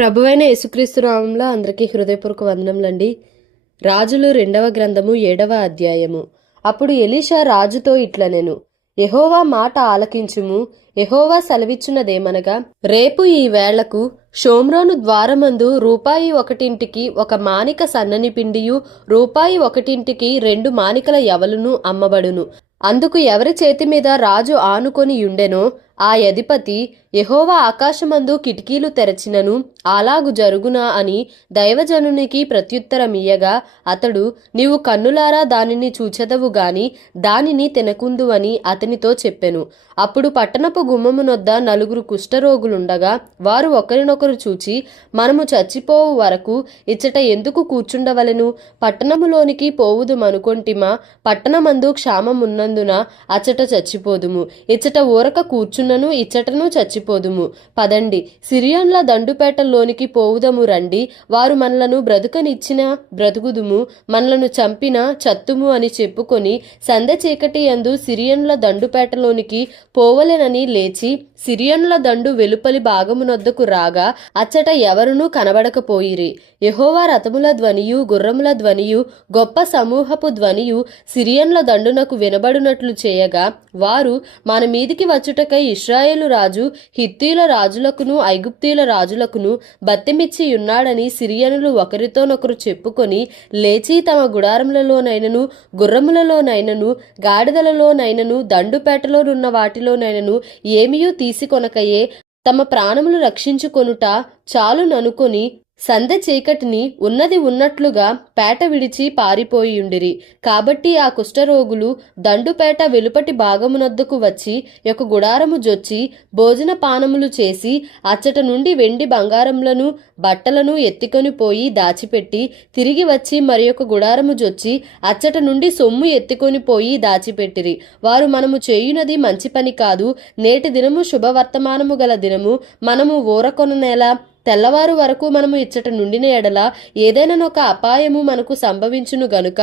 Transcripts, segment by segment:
ప్రభువైన యేసుక్రీస్తు నామములో అందరికీ హృదయపూర్వక వందనములండి. రాజులు 2వ గ్రంథము 7వ అధ్యాయము. అప్పుడు ఎలీషా రాజుతో ఇట్లనెను, యెహోవా మాట ఆలకించుము. యెహోవా సెలవిచ్చున్నదేమనగా, రేపు ఈ వేళకు షోమ్రోను ద్వారమందు రూపాయి ఒకటింటికి ఒక మానిక సన్నని పిండియు, రూపాయి ఒకటింటికి 2 మానికల యవలును అమ్మబడును. అందుకు ఎవరి చేతి మీద రాజు ఆనుకొని యుండెనో ఆ అధిపతి, యెహోవా ఆకాశమందు కిటికీలు తెరచినను అలాగు జరుగునా అని దైవజనునికి ప్రత్యుత్తరమియ్యగా, అతడు, నీవు కన్నులారా దానిని చూచెదవు గాని దానిని తినకుందువని అతనితో చెప్పెను. అప్పుడు పట్టణపు గుమ్మమునొద్ద 4 కుష్ఠరోగులుండగా వారు ఒకరినొకరు చూచి, మనము చచ్చిపోవు వరకు ఇచ్చట ఎందుకు కూర్చుండవలెను? పట్టణములోనికి పోవుదుమనుకొంటిమా? పట్టణమందు క్షామమున్నందున అచ్చట చచ్చిపోదుము. ఇచ్చట ఊరక కూర్చున్నను ఇచ్చటను చచ్చిపోదుము. పదండి, సిరియన్ల దండుపేటల్లోనికి పోవుదము రండి. వారు మనలను బ్రతుకనిచ్చిన బ్రతుకుదుము, మనలను చంపిన చత్తుము అని చెప్పుకొని సందె చీకటి యందు సిరియన్ల దండుపేటలోనికి పోవలెనని లేచి సిరియన్ల దండు వెలుపలి భాగమునొద్దకు రాగా అచ్చట ఎవరునూ కనబడకపోయిరి. యెహోవా రథముల ధ్వనియు గుర్రముల ధ్వనియు గొప్ప సమూహపు ధ్వనియు సిరియన్ల దండునకు వినబడునట్లు చేయగా, వారు మన మీదికి వచ్చుటకై ఇశ్రాయేలు రాజు హిత్తీల రాజులకును ఐగుప్తీల రాజులకును బత్తెమిచ్చి ఉన్నాడని సిరియనులు ఒకరితోనొకరు చెప్పుకొని లేచి తమ గుడారములలోనైనను గుర్రములలోనైనను గాడిదలలోనైనను దండుపేటలోనున్న వాటిలోనైనను ఏమియూ తీసుకొనకయే తమ ప్రాణములు రక్షించుకొనుట చాలుననుకొని సందె చీకటిని ఉన్నది ఉన్నట్లుగా పేట విడిచి పారిపోయియుండిరి. కాబట్టి ఆ కుష్ఠరోగులు దండుపేట వెలుపటి భాగమునొద్దకు వచ్చి ఒక గుడారము జొచ్చి భోజన పానములు చేసి అచ్చట నుండి వెండి బంగారములను బట్టలను ఎత్తుకొని పోయి దాచిపెట్టి తిరిగి వచ్చి మరి ఒక గుడారము జొచ్చి అచ్చట నుండి సొమ్ము ఎత్తుకొని పోయి దాచిపెట్టిరి. వారు, మనము చేయునది మంచి పని కాదు. నేటి దినము శుభవర్తమానము గల దినము. మనము ఊరకొననేలా? తెల్లవారు వరకు మనము ఇచ్చట నుండిన ఎడల ఏదైనానొక అపాయము మనకు సంభవించును గనుక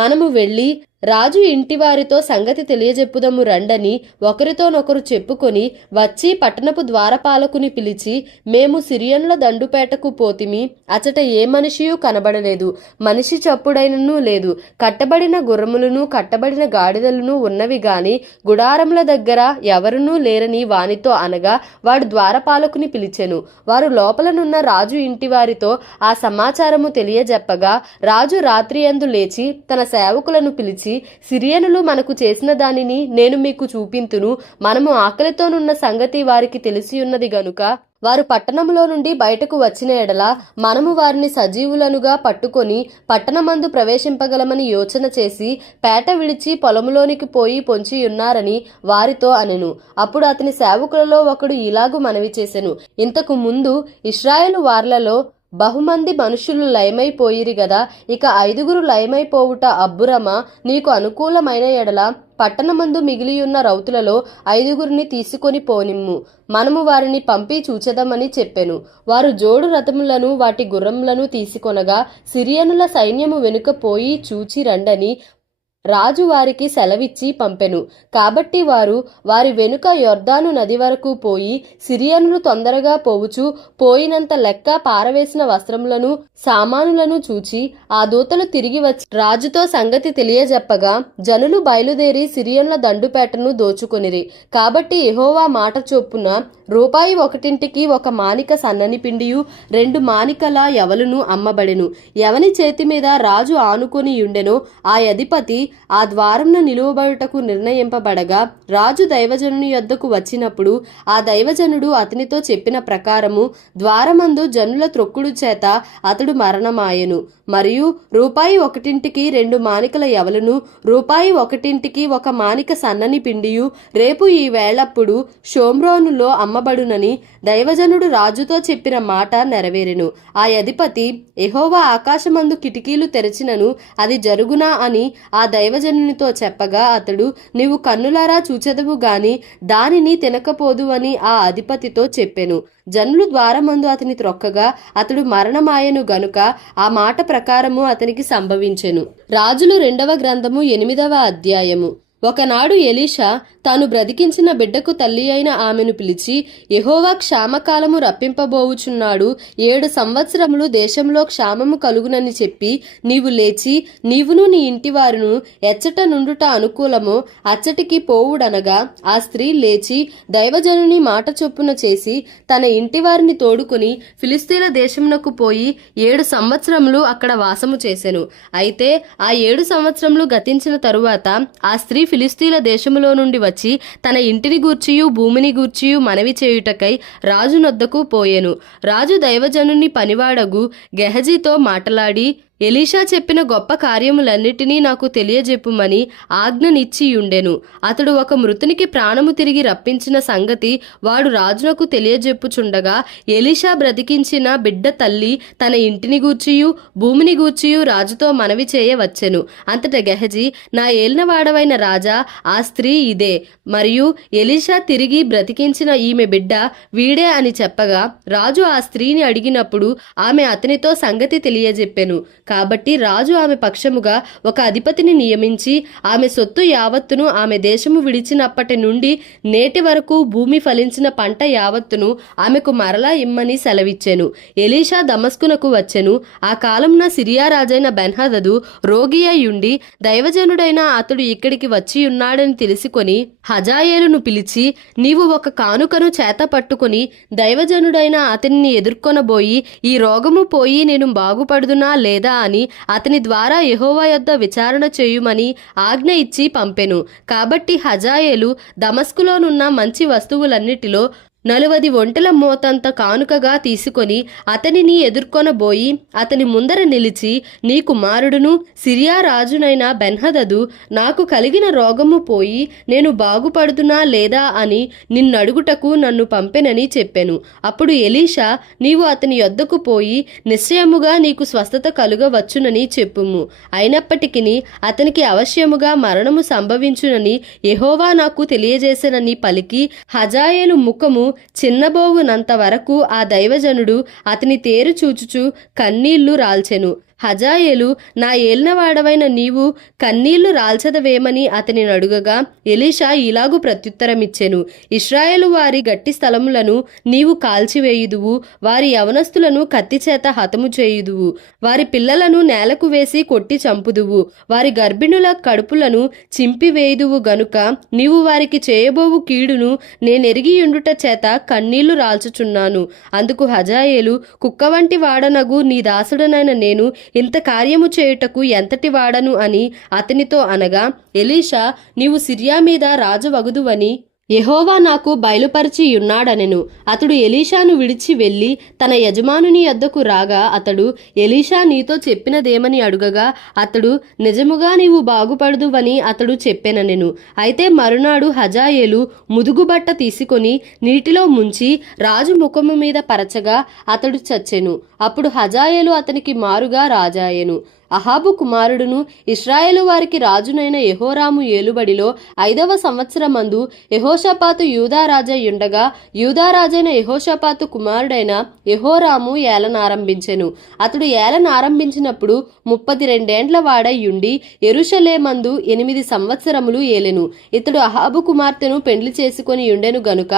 మనము వెళ్ళి రాజు ఇంటి వారితో సంగతి తెలియజెప్పుదము రండని ఒకరితోనొకరు చెప్పుకొని వచ్చి పట్టణపు ద్వారపాలకుని పిలిచి, మేము సిరియన్ల దండుపేటకు పోతిమి. అచట ఏ మనిషియూ కనబడలేదు, మనిషి చప్పుడైనను లేదు. కట్టబడిన గుర్రములను కట్టబడిన గాడిదలను ఉన్నవి గాని గుడారముల దగ్గర ఎవరునూ లేరని వానితో అనగా, వాడు ద్వారపాలకుని పిలిచెను. వారు లోపలనున్న రాజు ఇంటి వారితో ఆ సమాచారము తెలియజెప్పగా, రాజు రాత్రియందు లేచి తన సేవకులను పిలిచి, సిరియనులు మనకు చేసిన దానిని నేను మీకు చూపింతును. మనము ఆకలితోనున్న సంగతి వారికి తెలిసియున్నది గనుక వారు పట్టణములో నుండి బయటకు వచ్చిన ఎడల మనము వారిని సజీవులనుగా పట్టుకొని పట్టణమందు ప్రవేశింపగలమని యోచన చేసి పేట విడిచి పొలములోనికి పోయి పొంచియున్నారని వారితో అనెను. అప్పుడు అతని సేవకులలో ఒకడు ఇలాగు మనవి చేసెను, ఇంతకు ముందు ఇశ్రాయేలు వార్లలో బహుమంది మనుషులు లయమైపోయిరి గదా, ఇక 5 లయమైపోవుట అబ్బురమా? నీకు అనుకూలమైన ఎడల పట్టణమందు మిగిలియున్న రౌతులలో 5 తీసుకొని పోనిమ్ము. మనము వారిని పంపి చూచెదమని చెప్పెను. వారు జోడు రథములను వాటి గుర్రములను తీసుకొనగా సిరియనుల సైన్యము వెనుక పోయి చూచి రండని రాజు వారికి సెలవిచ్చి పంపెను. కాబట్టి వారు వారి వెనుక యొర్దాను నది వరకు పోయి సిరియనులు తొందరగా పోవుచు పోయినంత లెక్క పారవేసిన వస్త్రములను సామానులను చూచి ఆ దూతలు తిరిగి వచ్చి రాజుతో సంగతి తెలియజెప్పగా, జనులు బయలుదేరి సిరియన్ల దండుపేటను దోచుకొనిరి. కాబట్టి యెహోవా మాట చొప్పున రూపాయి ఒకటింటికి ఒక మానిక సన్నని పిండియు 2 మానికల యవలును అమ్మబడెను. ఎవని చేతి మీద రాజు ఆనుకొని యుండెనో ఆ అధిపతి ఆ ద్వారంను నిలువబడుటకు నిర్ణయింపబడగా, రాజు దైవజనుని యొద్దకు వచ్చినప్పుడు ఆ దైవజనుడు అతనితో చెప్పిన ప్రకారము ద్వారమందు జనుల త్రొక్కుడు చేత అతడు మరణమాయెను. మరియు రూపాయి ఒకటింటికి 2 మానికల యవలును, రూపాయి ఒకటింటికి ఒక మానిక సన్నని పిండియు రేపు ఈ వేళప్పుడు షోమ్రోనులో అమ్మబడునని దైవజనుడు రాజుతో చెప్పిన మాట నెరవేరెను. ఆ అధిపతి, యెహోవా ఆకాశమందు కిటికీలు తెరచినను అది జరుగునా అని ఆ దైవజనునితో చెప్పగా, అతడు, నీవు కన్నులారా చూచెదవు గాని దానిని తినకపోదు అని ఆ అధిపతితో చెప్పెను. జనులు ద్వారమందు అతని త్రొక్కగా అతడు మరణమాయెను గనుక ఆ మాట ప్రకారము అతనికి సంభవించెను. రాజులు 2వ గ్రంథము 8వ అధ్యాయము. ఒకనాడు ఎలీషా తాను బ్రతికించిన బిడ్డకు తల్లి అయిన ఆమెను పిలిచి, యెహోవా క్షామకాలము రప్పింపబోవుచున్నాడు, 7 సంవత్సరములు దేశంలో క్షామము కలుగునని చెప్పి, నీవు లేచి నీవును నీ ఇంటివారును ఎచ్చట నుండుట అనుకూలమో అచ్చటికి పోవుడనగా, ఆ స్త్రీ లేచి దైవజనుని మాట చొప్పున చేసి తన ఇంటివారిని తోడుకొని ఫిలిస్తీన్ల దేశమునకు పోయి 7 సంవత్సరములు అక్కడ వాసము చేసెను. అయితే ఆ 7 సంవత్సరములు గతించిన తరువాత ఆ స్త్రీ ఫిలిస్తీన్ల దేశములో నుండి వచ్చి తన ఇంటిని గూర్చియు భూమిని గూర్చియు మనవి చేయుటకై రాజు నొద్దకు పోయెను. రాజు దైవజనుని పనివాడగు గెహజీతో మాటలాడి, ఎలీషా చెప్పిన గొప్ప కార్యములన్నిటినీ నాకు తెలియజెప్పుమని ఆజ్ఞనిచ్చియుండెను. అతడు ఒక మృతునికి ప్రాణము తిరిగి రప్పించిన సంగతి వాడు రాజునకు తెలియజెప్పుచుండగా, ఎలీషా బ్రతికించిన బిడ్డ తల్లి తన ఇంటిని గూర్చియు భూమిని గూర్చియు రాజుతో మనవి చేయవచ్చెను. అంతట గెహజీ, నా ఏలినవాడవైన రాజా, ఆ స్త్రీ ఇదే, మరియు ఎలీషా తిరిగి బ్రతికించిన ఈమె బిడ్డ వీడే అని చెప్పగా, రాజు ఆ స్త్రీని అడిగినప్పుడు ఆమె అతనితో సంగతి తెలియజెప్పెను. కాబట్టి రాజు ఆమె పక్షముగా ఒక అధిపతిని నియమించి, ఆమె సొత్తు యావత్తును ఆమె దేశము విడిచినప్పటి నుండి నేటి వరకు భూమి ఫలించిన పంట యావత్తును ఆమెకు మరలా ఇమ్మని సెలవిచ్చెను. ఎలీషా దమస్కునకు వచ్చెను. ఆ కాలమున సిరియా రాజైన బెన్హదదు రోగి అయ్యుండి, దైవజనుడైన అతడు ఇక్కడికి వచ్చి ఉన్నాడని తెలుసుకొని హజాయేలును పిలిచి, నీవు ఒక కానుకను చేత పట్టుకొని దైవజనుడైన అతనిని ఎదుర్కొనబోయి, ఈ రోగము పోయి నేను బాగుపడుదునా లేదా అని అతని ద్వారా యెహోవా యొద్ద విచారణ చేయుమని ఆజ్ఞ ఇచ్చి పంపెను. కాబట్టి హజాయేలు దమస్కులోనున్న మంచి వస్తువులన్నిటిలో 40 ఒంటెల మోతంత కానుకగా తీసుకొని అతనిని ఎదుర్కొనబోయి అతని ముందర నిలిచి, నీ కుమారుడును సిరియా రాజునైన బెన్హదదు నాకు కలిగిన రోగము పోయి నేను బాగుపడుతున్నా లేదా అని నిన్నడుగుటకు నన్ను పంపెనని చెప్పెను. అప్పుడు ఎలీషా, నీవు అతని యొద్దకు పోయి నిశ్చయముగా నీకు స్వస్థత కలుగవచ్చునని చెప్పుము. అయినప్పటికీ అతనికి అవశ్యముగా మరణము సంభవించునని యెహోవా నాకు తెలియజేసెనని పలికి, హజాయేలు ముఖము చిన్నబోవునంత వరకు ఆ దైవజనుడు అతని తేరు చూచుచు కన్నీళ్లు రాల్చెను. హజాయేలు, నా ఏలినవాడవైన నీవు కన్నీళ్లు రాల్చదవేమని అతని అడుగగా, ఎలీషా ఇలాగు ప్రత్యుత్తరమిచ్చెను, ఇశ్రాయేలు వారి గట్టి స్థలములను నీవు కాల్చివేయుదువు, వారి యవనస్తులను కత్తిచేత హతము చేయుదువు, వారి పిల్లలను నేలకు వేసి కొట్టి చంపుదువు, వారి గర్భిణుల కడుపులను చింపివేయుదువు గనుక నీవు వారికి చేయబోవు కీడును నేనెరిగియుండుట చేత కన్నీళ్లు రాల్చుచున్నాను. అందుకు హజాయేలు, కుక్క వంటి వాడనగు నీ దాసుడనైన నేను ఇంత కార్యము చేయుటకు ఎంతటి వాడను అని అతనితో అనగా, ఎలీషా, నీవు సిరియా మీద రాజు వగుదువని యెహోవా నాకు బయలుపరిచియున్నాడనెను. అతడు ఎలీషాను విడిచి వెళ్ళి తన యజమానుని యొద్దకు రాగా, అతడు, ఎలీషా నీతో చెప్పినదేమని అడుగగా, అతడు, నిజముగా నీవు బాగుపడుదువని అతడు చెప్పెననెను. అయితే మరునాడు హజాయేలు ముదుగుబట్ట తీసుకొని నీటిలో ముంచి రాజు ముఖము మీద పరచగా అతడు చచ్చెను. అప్పుడు హజాయేలు అతనికి మారుగా రాజాయెను. అహాబు కుమారుడును ఇశ్రాయేలు వారికి రాజునైన యెహోరాము ఏలుబడిలో 5వ సంవత్సరమందు యెహోషాపాతు యూదారాజయ్యుండగా, యూదారాజైన యెహోషాపాతు కుమారుడైన యెహోరాము ఏలనారంభించెను. అతడు ఏలనారంభించినప్పుడు 32 ఏండ్ల వాడయ్యుండి యెరూషలేమందు 8 సంవత్సరములు ఏలెను. ఇతడు అహాబు కుమార్తెను పెండ్లి చేసుకొని ఉండెను గనుక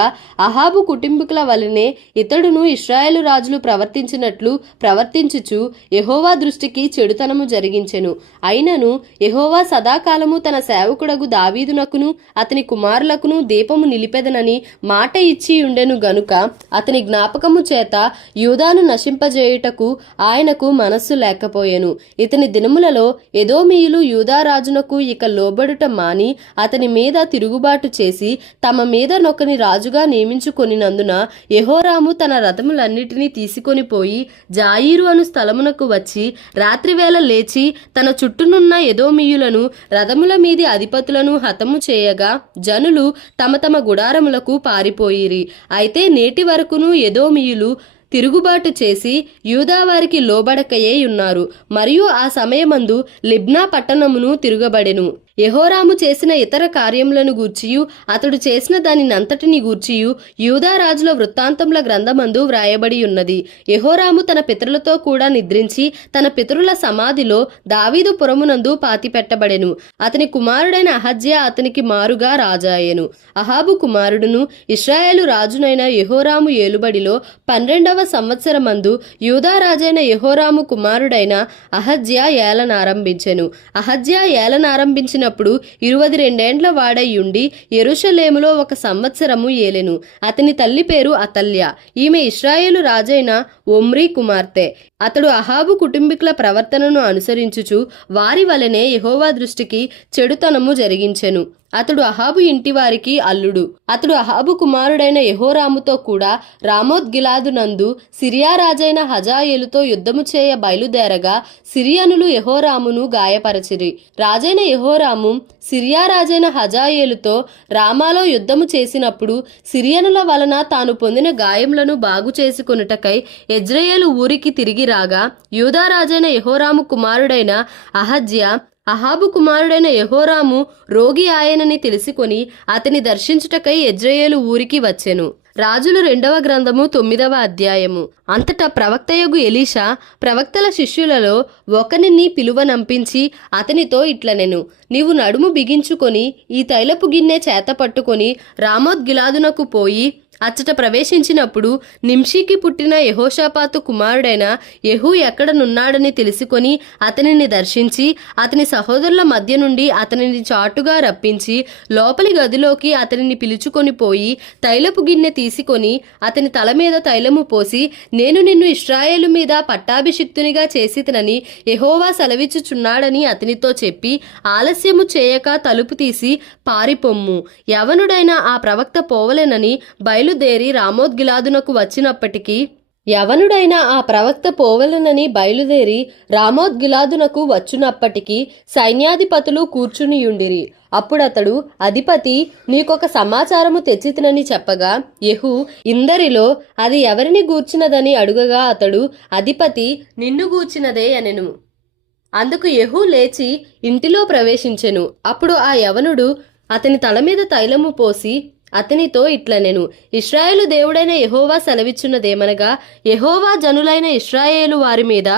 అహాబు కుటుంబీకుల వలనే ఇతడును ఇశ్రాయేలు రాజులు ప్రవర్తించినట్లు ప్రవర్తించుచు యెహోవా దృష్టికి చెడుతనము జరిగించెను. అయినను యెహోవా సదాకాలము తన సేవకుడగు దావీదునకును అతని కుమారులకును దీపము నిలిపెదనని మాట ఇచ్చి ఉండెను గనుక అతని జ్ఞాపకము చేత యూదాను నశింపజేయుటకు ఆయనకు మనస్సు లేకపోయెను. ఇతని దినములలో ఎదోమీయులు యూదారాజునకు ఇక లోబడుట మాని అతని మీద తిరుగుబాటు చేసి తమ మీద నొకని రాజుగా నియమించుకొనినందున యెహోరాము తన రథములన్నిటినీ తీసుకొని పోయి జాయీరు అను స్థలమునకు వచ్చి రాత్రివేళ లేచి తన చుట్టూనున్న ఎదోమీయులను రథముల మీది అధిపతులను హతము చేయగా జనులు తమ తమ గుడారములకు పారిపోయిరి. అయితే నేటి వరకును ఎదోమీయులు తిరుగుబాటు చేసి యూదావారికి లోబడకయే ఉన్నారు. మరియు ఆ సమయమందు లిబ్నా పట్టణమును తిరుగబడెను. యెహోరాము చేసిన ఇతర కార్యములను గూర్చియు అతడు చేసిన దానినంతటిని గూర్చియు యూదా రాజుల వృత్తాంతముల గ్రంథమందు వ్రాయబడి ఉన్నది. యెహోరాము తన పితరులతో కూడా నిద్రించి తన పితరుల సమాధిలో దావీదు పురమునందు పాతిపెట్టబడెను. అతని కుమారుడైన అహజ్యా అతనికి మారుగా రాజాయెను. అహాబు కుమారుడును ఇశ్రాయేలు రాజునైన యెహోరాము ఏలుబడిలో 12వ సంవత్సరమందు యూదా రాజైన యెహోరాము కుమారుడైన అహజ్యా ఏలనారంభించెను. అహజ్యా ఏలనారంభించినప్పుడు 22 వాడైయుండి యెరూషలేములో 1 సంవత్సరము ఏలెను. అతని తల్లి పేరు అతల్య. ఈమె ఇశ్రాయేలు రాజైన ఒమ్రీ కుమార్తె. అతడు అహాబు కుటుంబీకుల ప్రవర్తనను అనుసరించుచు వారి వలనే యెహోవా దృష్టికి చెడుతనము జరిగించెను. అతడు అహాబు ఇంటివారికి అల్లుడు. అతడు అహాబు కుమారుడైన యెహోరాముతో కూడా రామోత్ గిలాదునందు సిరియా రాజైన హజాయేలుతో యుద్ధము చేయ బయలుదేరగా సిరియనులు యెహోరామును గాయపరచిరి. రాజైన యెహోరాము సిరియా రాజైన హజాయేలుతో రామాలో యుద్ధము చేసినప్పుడు సిరియనుల వలన తాను పొందిన గాయములను బాగు చేసుకొనుటకై యెజ్రెయేలు ఊరికి తిరిగి రాగా యూదా రాజైన యెహోరాము కుమారుడైన అహజ్యా అహాబు కుమారుడైన యెహోరాము రోగి ఆయనని తెలుసుకొని అతని దర్శించుటకై యెజ్రెయేలు ఊరికి వచ్చెను. రాజులు 2వ గ్రంథము 9వ అధ్యాయము. అంతటా ప్రవక్తయగు ఎలీషా ప్రవక్తల శిష్యులలో ఒకనిని పిలువనంపించి అతనితో ఇట్లనెను, నీవు నడుము బిగించుకొని ఈ తైలపు గిన్నె చేత పట్టుకొని రామోత్ గిలాదునకు పోయి అచ్చట ప్రవేశించినప్పుడు నింషీకి పుట్టిన యెహోషాపాతు కుమారుడైన యెహూ ఎక్కడనున్నాడని తెలుసుకొని అతనిని దర్శించి అతని సహోదరుల మధ్య నుండి అతనిని చాటుగా రప్పించి లోపలి గదిలోకి అతనిని పిలుచుకొని పోయి తైలపు గిన్నె తీసుకొని అతని తల మీద తైలము పోసి, నేను నిన్ను ఇశ్రాయేలు మీద పట్టాభిషిక్తునిగా చేసితినని యెహోవా సెలవిచ్చుచున్నాడని అతనితో చెప్పి ఆలస్యము చేయక తలుపు తీసి పారిపొమ్ము. యవనుడైన ఆ ప్రవక్త పోవలెనని బయలుదేరి రామోత్ గిలాదునకు వచ్చినప్పటికీ వచ్చునప్పటికీ సైన్యాధిపతులు కూర్చునియుండిరి. అప్పుడతడు, అధిపతి, నీకొక సమాచారము తెచ్చితినని చెప్పగా యెహూ ఇందరిలో అది ఎవరిని గూర్చినదని అడుగగా అతడు, అధిపతి, నిన్ను గూర్చినదే అనెను. అందుకు యెహూ లేచి ఇంటిలో ప్రవేశించెను. అప్పుడు ఆ యవనుడు అతని తల మీద తైలము పోసి అతనితో ఇట్లనెను, ఇశ్రాయేలు దేవుడైన యెహోవా సెలవిచ్చున్నదేమనగా, యెహోవా జనులైన ఇశ్రాయేలు వారి మీద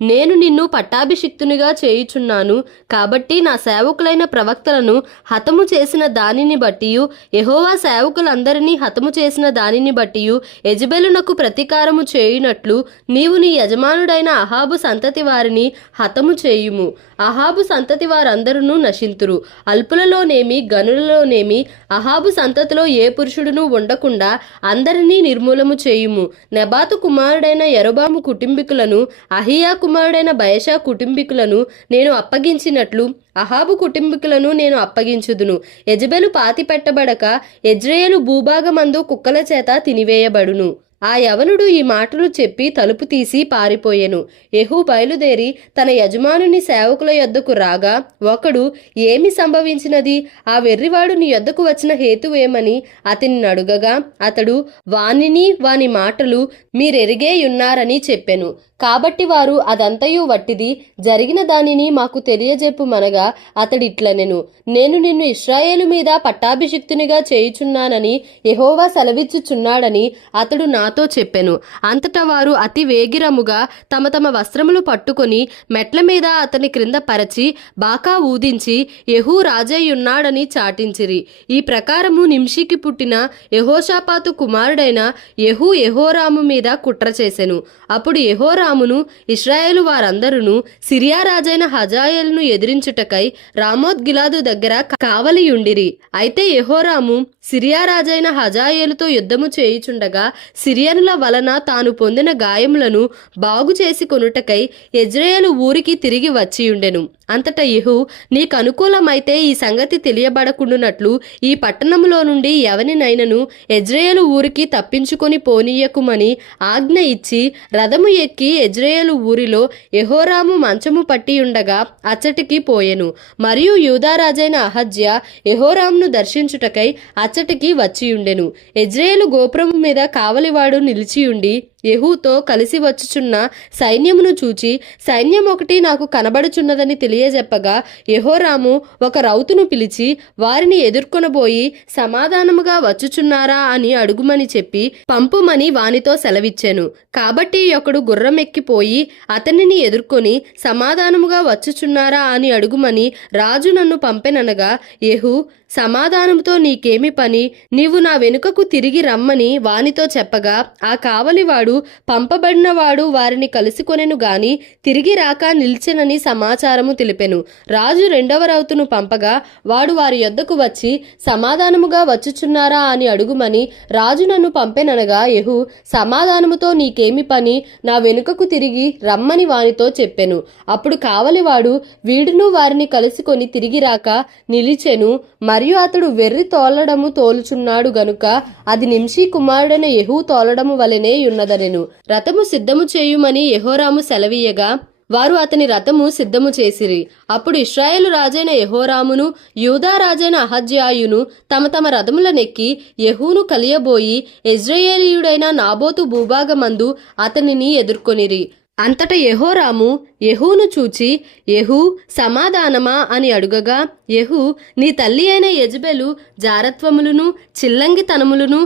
నేను నిన్ను పట్టాభిషిక్తునిగా చేయుచున్నాను. కాబట్టి నా సేవకులైన ప్రవక్తలను హతము చేసిన దానిని బట్టియు యెహోవా సేవకులందరినీ హతము చేసిన దానిని బట్టియు యెజెబెలునకు ప్రతీకారము చేయునట్లు నీవు నీ యజమానుడైన అహాబు సంతతి వారిని హతము చేయుము. అహాబు సంతతి వారందరూ నశింతురు. అల్పులలోనేమి గనులలోనేమి అహాబు సంతతిలో ఏ పురుషుడును ఉండకుండా అందరినీ నిర్మూలము చేయుము. నెబాతు కుమారుడైన యరొబాము కుటుంబీకులను అహియా కుమారుడైన బయషా కుటుంబీకులను నేను అప్పగించినట్లు అహాబు కుటుంబీకులను నేను అప్పగించుదును. యెజెబెలు పాతి పెట్టబడక యెజ్రెయేలు భూభాగమందు కుక్కల చేత తినివేయబడును. ఆ యవనుడు ఈ మాటలు చెప్పి తలుపు తీసి పారిపోయెను. యెహూ బయలుదేరి తన యజమానుని సేవకుల యొద్దకు రాగా ఒకడు, ఏమి సంభవించినది? ఆ వెర్రివాడు నీ యొద్దకు వచ్చిన హేతువేమని అతని అడుగగా అతడు, వానిని వాని మాటలు మీరెరిగేయున్నారని చెప్పెను. కాబట్టి వారు అదంతయు వట్టిది, జరిగిన దానిని మాకు తెలియజెప్పుమనగా అతడిట్లనెను, నేను నిన్ను ఇశ్రాయేలు మీద పట్టాభిషిక్తునిగా చేయుచున్నానని యెహోవా సెలవిచ్చుచున్నాడని అతడు నాతో చెప్పెను. అంతటా వారు అతి వేగిరముగా తమ తమ వస్త్రములు పట్టుకొని మెట్ల మీద అతని క్రింద పరచి బాకా ఊదించి యెహూ రాజయ్యున్నాడని చాటించిరి. ఈ ప్రకారము నింషికి పుట్టిన యెహోషాపాతు కుమారుడైన యెహూ యెహోరాము మీద కుట్ర చేసెను. అప్పుడు యెహోరామును ఇశ్రాయేలు వారందరూ సిరియా రాజైన హజాయేలును ఎదిరించుటకై రామోత్ గిలాదు దగ్గర కావలియుండిరి. అయితే యెహోరాము సిరియా రాజైన హజాయేలుతో యుద్ధము చేయుచుండగా సిరియనుల వలన తాను పొందిన గాయములను బాగు చేసి కొనుటకై యెజ్రెయేలు ఊరికి తిరిగి వచ్చియుండెను. అంతటా యెహూ, నీకు అనుకూలమైతే ఈ సంగతి తెలియబడకుండునట్లు ఈ పట్టణములో నుండి ఎవనినైనను యెజ్రెయేలు ఊరికి తప్పించుకొని పోనీయకుమని ఆజ్ఞ ఇచ్చి రథము ఎక్కి యెజ్రెయేలు ఊరిలో యెహోరాము మంచము పట్టియుండగా అచ్చటికి పోయెను. మరియు యూదారాజైన అహజ్యా యెహోరామును దర్శించుటకై అచ్చటికి వచ్చియుండెను. యెజ్రెయేలు గోపురము మీద కావలివాడు నిలిచియుండి యెహూతో కలిసి వచ్చుచున్న సైన్యమును చూచి సైన్యం ఒకటి నాకు కనబడుచున్నదని తెలియజెప్పగా యెహోరాము ఒక రౌతును పిలిచి వారిని ఎదుర్కొనబోయి సమాధానముగా వచ్చుచున్నారా అని అడుగుమని చెప్పి పంపుమని వానితో సెలవిచ్చెను. కాబట్టి ఒకడు గుర్రం ఎక్కిపోయి అతనిని ఎదుర్కొని సమాధానముగా వచ్చుచున్నారా అని అడుగుమని రాజు నన్ను పంపెననగా యెహూ సమాధానముతో నీకేమి పని, నీవు నా వెనుకకు తిరిగి రమ్మని వానితో చెప్పగా ఆ కావలివాడు పంపబడినవాడు వారిని కలుసుకొనెను గాని తిరిగి రాక నిల్చెనని సమాచారము తెలిపెను. రాజు రెండవ రౌతును పంపగా వాడు వారి యొద్దకు వచ్చి సమాధానముగా వచ్చుచున్నారా అని అడుగుమని రాజు నన్ను పంపెననగా యెహూ సమాధానముతో నీకేమి పని, నా వెనుకకు తిరిగి రమ్మని వానితో చెప్పెను. అప్పుడు కావలివాడు వీడును వారిని కలుసుకొని తిరిగి రాక నిలిచెను. మరియు అతడు వెర్రి తోలడము తోలుచున్నాడు గనుక అది నింషీ కుమారుడైన యెహూ తోలడము వలెనే యున్నదనెను. రథము సిద్ధము చేయుమని యెహోరాము సెలవీయగా వారు అతని రథము సిద్ధము చేసిరి. అప్పుడు ఇశ్రాయేలు రాజైన యెహోరామును యూదా రాజైన అహజ్యాయును తమ తమ రథములనెక్కి యెహూను కలియబోయి యెజ్రెయేలీయుడైన నాబోతు భూభాగమందు అతనిని ఎదుర్కొనిరి. అంతట యెహోరాము యెహూను చూచి యెహూ సమాధానమా అని అడుగగా యెహూ నీ తల్లి అయిన యెజబెలు జారత్వములను చిల్లంగితనములను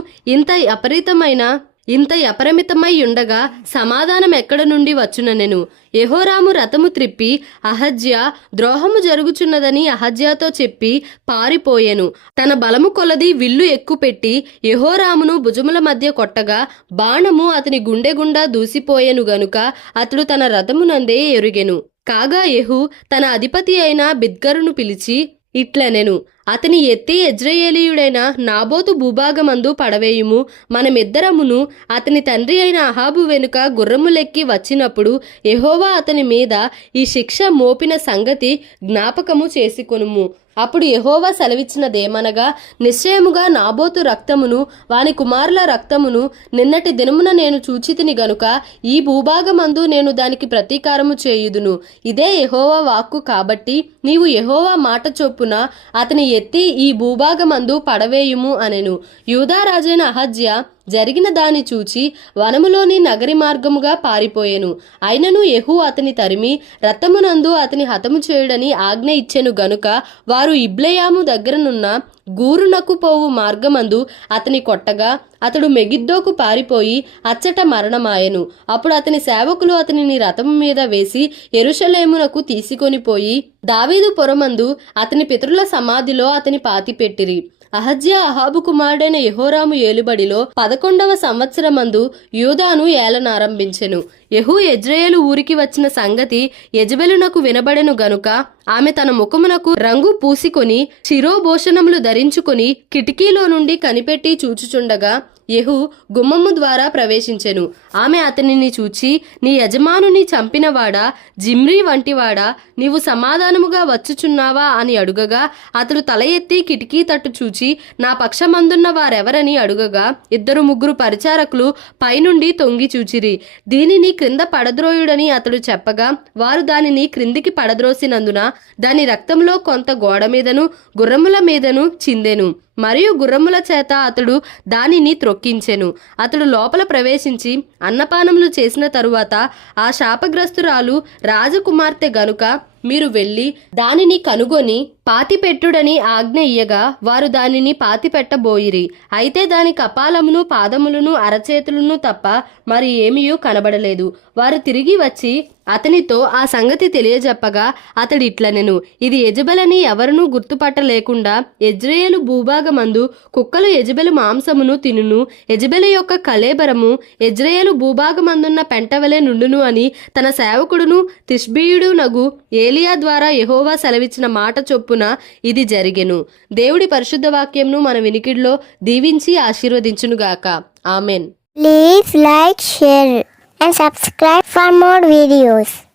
ఇంత అపరిమితమై ఉండగా సమాధానం ఎక్కడ నుండి వచ్చుననెను. యెహోరాము రథము త్రిప్పి అహజ్యా ద్రోహము జరుగుచున్నదని అహజ్యాతో చెప్పి పారిపోయెను. తన బలము కొలది విల్లు ఎక్కుపెట్టి యెహోరామును భుజముల మధ్య కొట్టగా బాణము అతని గుండె గుండా దూసిపోయెను గనుక అతడు తన రథమునందే ఎరుగెను. కాగా యెహూ తన అధిపతి అయిన బిద్కరును పిలిచి ఇట్లనెను, అతని ఎత్తి యెజ్రెయేలీయుడైన నాబోతు భూభాగమందు పడవేయుము. మనమిద్దరమును అతని తండ్రి అయిన అహాబు వెనుక గుర్రములెక్కి వచ్చినప్పుడు యెహోవా అతని మీద ఈ శిక్ష మోపిన సంగతి జ్ఞాపకము చేసుకొనుము. అప్పుడు యెహోవా సెలవిచ్చినదేమనగా నిశ్చయముగా నాబోతు రక్తమును వాని కుమారుల రక్తమును నిన్నటి దినమున నేను చూచితిని గనుక ఈ భూభాగమందు నేను దానికి ప్రతీకారము చేయుదును. ఇదే యెహోవా వాక్కు. కాబట్టి నీవు యెహోవా మాట చొప్పున అతని ఎత్తి ఈ భూభాగమందు పడవేయుము అనెను. యూదా రాజైన అహజ్యా జరిగిన దాని చూచి వనములోని నగరి మార్గముగా పారిపోయెను. అయినను యెహూ అతని తరిమి రథమునందు అతని హతము చేయుడని ఆజ్ఞ ఇచ్చెను గనుక వారు ఇబ్లెయాము దగ్గరనున్న గూరునకు పోవు మార్గమందు అతని కొట్టగా అతడు మెగిద్దోకు పారిపోయి అచ్చట మరణమాయెను. అప్పుడు అతని సేవకులు అతనిని రథము మీద వేసి యెరూషలేమునకు తీసుకొని పోయి దావీదు పురమందు అతని పితరుల సమాధిలో అతని పాతిపెట్టిరి. అహజ్యా అహాబు కుమారుడైన యెహోరాము ఏలుబడిలో 11వ సంవత్సరమందు యూదాను ఏలనారంభించెను. యెహూ యెజ్రెయేలు ఊరికి వచ్చిన సంగతి యెజబెలునకు వినబడెను గనుక ఆమె తన ముఖమునకు రంగు పూసికొని శిరోభూషణములు ధరించుకొని కిటికీలో నుండి కనిపెట్టి చూచుచుండగా యెహూ గుమ్మము ద్వారా ప్రవేశించెను. ఆమె అతనిని చూచి నీ యజమానుని చంపినవాడా, జిమ్రీ వంటివాడా, నీవు సమాధానముగా వచ్చుచున్నావా అని అడుగగా అతడు తల ఎత్తి కిటికీ తట్టు చూచి నా పక్షమందున్న వారెవరని అడుగగా 2-3 పరిచారకులు పైనుండి తొంగి చూచిరి. దీనిని క్రింద పడద్రోయుడని అతడు చెప్పగా వారు దానిని క్రిందికి పడద్రోసినందున దాని రక్తంలో కొంత గోడ మీదను గుర్రముల మీదను చిందెను. మరియు గుర్రముల చేత అతడు దానిని త్రొక్కించెను. అతడు లోపల ప్రవేశించి అన్నపానములు చేసిన తరువాత ఆ శాపగ్రస్తురాలు రాజకుమార్తె గనుక మీరు వెళ్ళి దానిని కనుగొని పాతిపెట్టుడని ఆజ్ఞ ఇయ్యగా వారు దానిని పాతిపెట్టబోయిరి. అయితే దాని కపాలమును పాదములను అరచేతులను తప్ప మరి ఏమీయూ కనబడలేదు. వారు తిరిగి వచ్చి అతనితో ఆ సంగతి తెలియజెప్పగా అతడిట్లనెను, ఇది యెజబెలని ఎవరునూ గుర్తుపట్టలేకుండా యెజ్రెయేలు భూభాగమందు కుక్కలు యెజబెలు మాంసమును తినును. యెజబెలు యొక్క కళేబరము యెజ్రెయేలు భూభాగమందున్న పెంటవలే నుండును అని తన సేవకుడును తిష్బీయుడు నగు ఏలియా ద్వారా యెహోవా సెలవిచ్చిన మాట చొప్పున ఇది జరిగెను. దేవుడి పరిశుద్ధ వాక్యంను మన వినికిడిలో దీవించి ఆశీర్వదించునుగాక. Amen. Please like, share and subscribe for more videos.